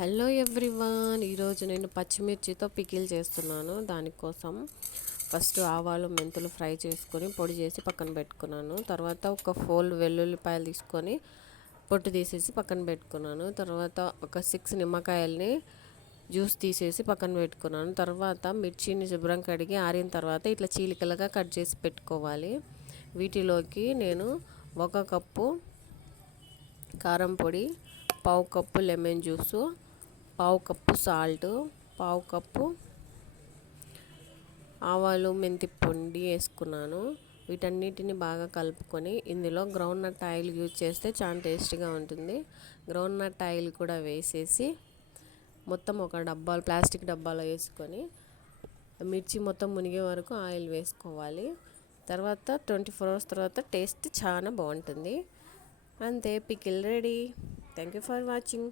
Hello everyone, ఈరోజు నేను పచ్చిమిర్చితో pickle చేస్తున్నాను. దానికోసం ఫస్ట్ ఆవాలు మెంతులు ఫ్రై చేసుకొని పొడి చేసి పక్కన పెట్టుకున్నాను. తర్వాత ఒక 4 వెల్లుల్లిపాయలు తీసుకొని పొట్టు తీసేసి పక్కన పెట్టుకున్నాను. తర్వాత ఒక 6 నిమ్మకాయల్ని జ్యూస్ తీసేసి పక్కన పెట్టుకున్నాను. తర్వాత మిర్చిని శుభ్రం కడిగి ఆరిన తర్వాత ఇట్లా చీలికలుగా కట్ చేసి పెట్టుకోవాలి. వీటిలోకి నేను 1 కప్పు కారం పొడి, పావు కప్పు లెమన్ జ్యూసు, పావు కప్పు సాల్ట్, పావు కప్పు ఆవాలు మెంతి పొడి వేసుకున్నాను. వీటన్నిటిని బాగా కలుపుకొని ఇందులో గ్రౌండ్ నట్ ఆయిల్ యూజ్ చేస్తే చాలా టేస్టీగా ఉంటుంది. గ్రౌండ్ నట్ ఆయిల్ కూడా వేసేసి మొత్తం ఒక ప్లాస్టిక్ డబ్బాలో వేసుకొని మిర్చి మొత్తం మునిగే వరకు ఆయిల్ వేసుకోవాలి. తర్వాత 24 hours తర్వాత టేస్ట్ చాలా బాగుంటుంది. అంతే, pickle ready. Thank you for watching.